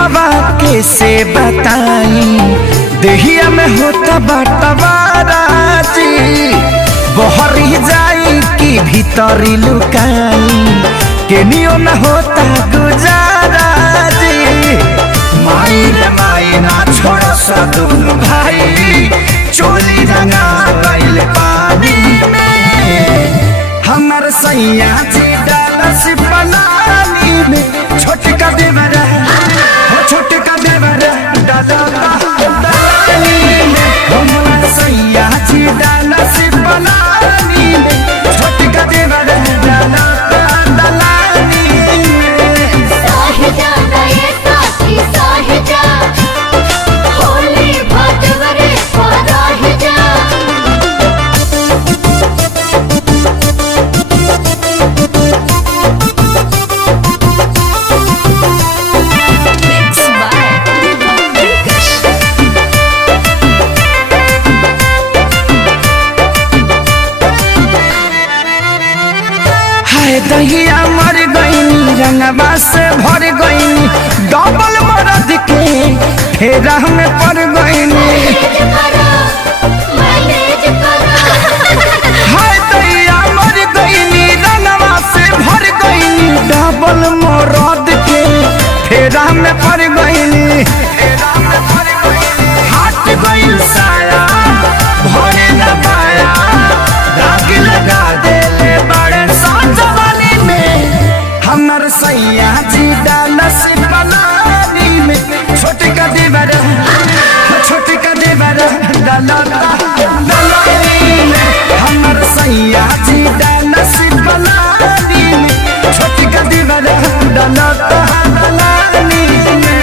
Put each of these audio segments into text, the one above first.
दुखवा कैसे बताई, देहिया में होता बटवारा जी। बहरी जाई कि भीतरी लुकाई, केनियो न होता गुजारा जी। माई रे माई ना छोड़ सदुन भाई, चोली रंगा गइल पानी में। हमर सैया जी डालस पलानी में, छोटका देवरा हो छोटका देवरा डालानी में। हमर सैया जी डालस पलानी में, छोटका देवरा डालानी में। साहिजा नये साथी साहिजा, होली भटवरे पराहिजा। दहिया मर गईनी, रंगवा से भर गईनी, डबल मरद के फेरा में पड़ गईनी। हाय दहिया मर गईनी, रंगवा से भर गईनी, डबल मरद के फेरा में पड़ गईनी। हाथ गईल साया भरे न पाया, दाग लगा देले बड़े साजवानी में। हमर सैया जी डालस पलानी में, छोटका देवरा छोटका देवरा डालानी में। हमर सैया जी डालस पलानी में, छोटका देवरा डालानी में।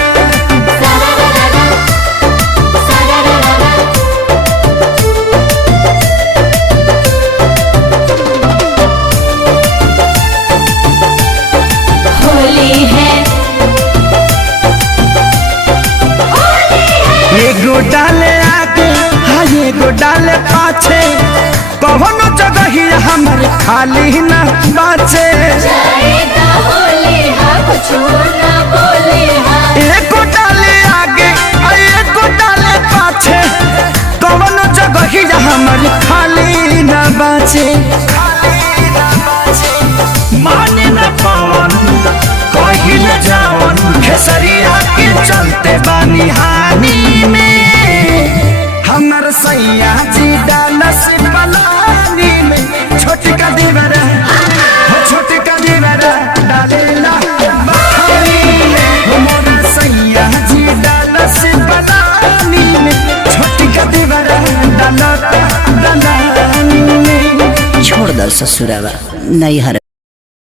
एगो डाले आगे हाँ एगो डाले पाछे, कौनो जगह ही हमर खाली न बाचे। एगो डाले आगे एगो डाले पाछे, कौनो जगह ही हमर खाली न बाचे। माने न पवन कहिल जावन, खेसरिया के चलते बानी हानि में। हमर सैया जी डालस पलानी में, छोटका देवरा हो छोटका देवरा डालेला बहानी में। हमर सैया जी डालस पलानी में, छोटका देवरा डालानी में। छोड़ दल ससुरावा नहीं हर